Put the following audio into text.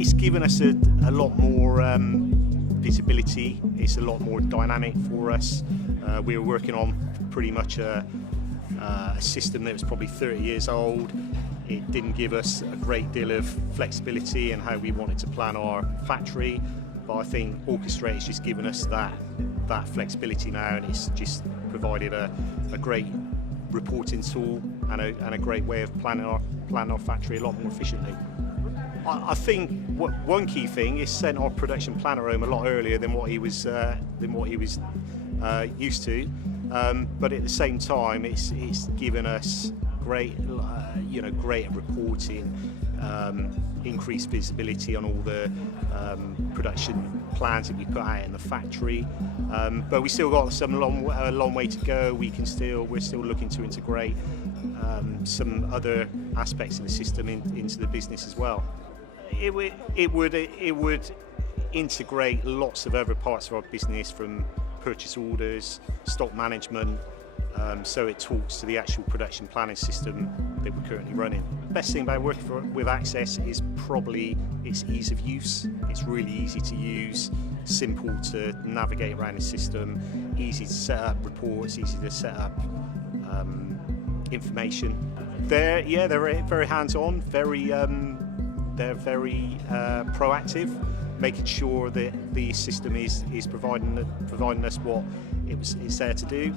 It's given us a lot more visibility. It's a lot more dynamic for us. We were working on pretty much a system that was probably 30 years old. It didn't give us a great deal of flexibility in how we wanted to plan our factory, but I think Orchestrate has just given us that flexibility now, and it's just provided a great reporting tool and a great way of planning our factory a lot more efficiently. I think one key thing is sent our production planner home a lot earlier than what he was used to, but at the same time, it's given us greater reporting, increased visibility on all the production plans that we put out in the factory. But we still got a long way to go. We're still looking to integrate some other aspects of the system into the business as well. It would integrate lots of other parts of our business, from purchase orders, stock management, so it talks to the actual production planning system that we're currently running. The best thing about working with Access is probably its ease of use. It's really easy to use, simple to navigate around the system, easy to set up reports, easy to set up information. They're very hands-on, they're very proactive, making sure that the system is providing us what it's there to do.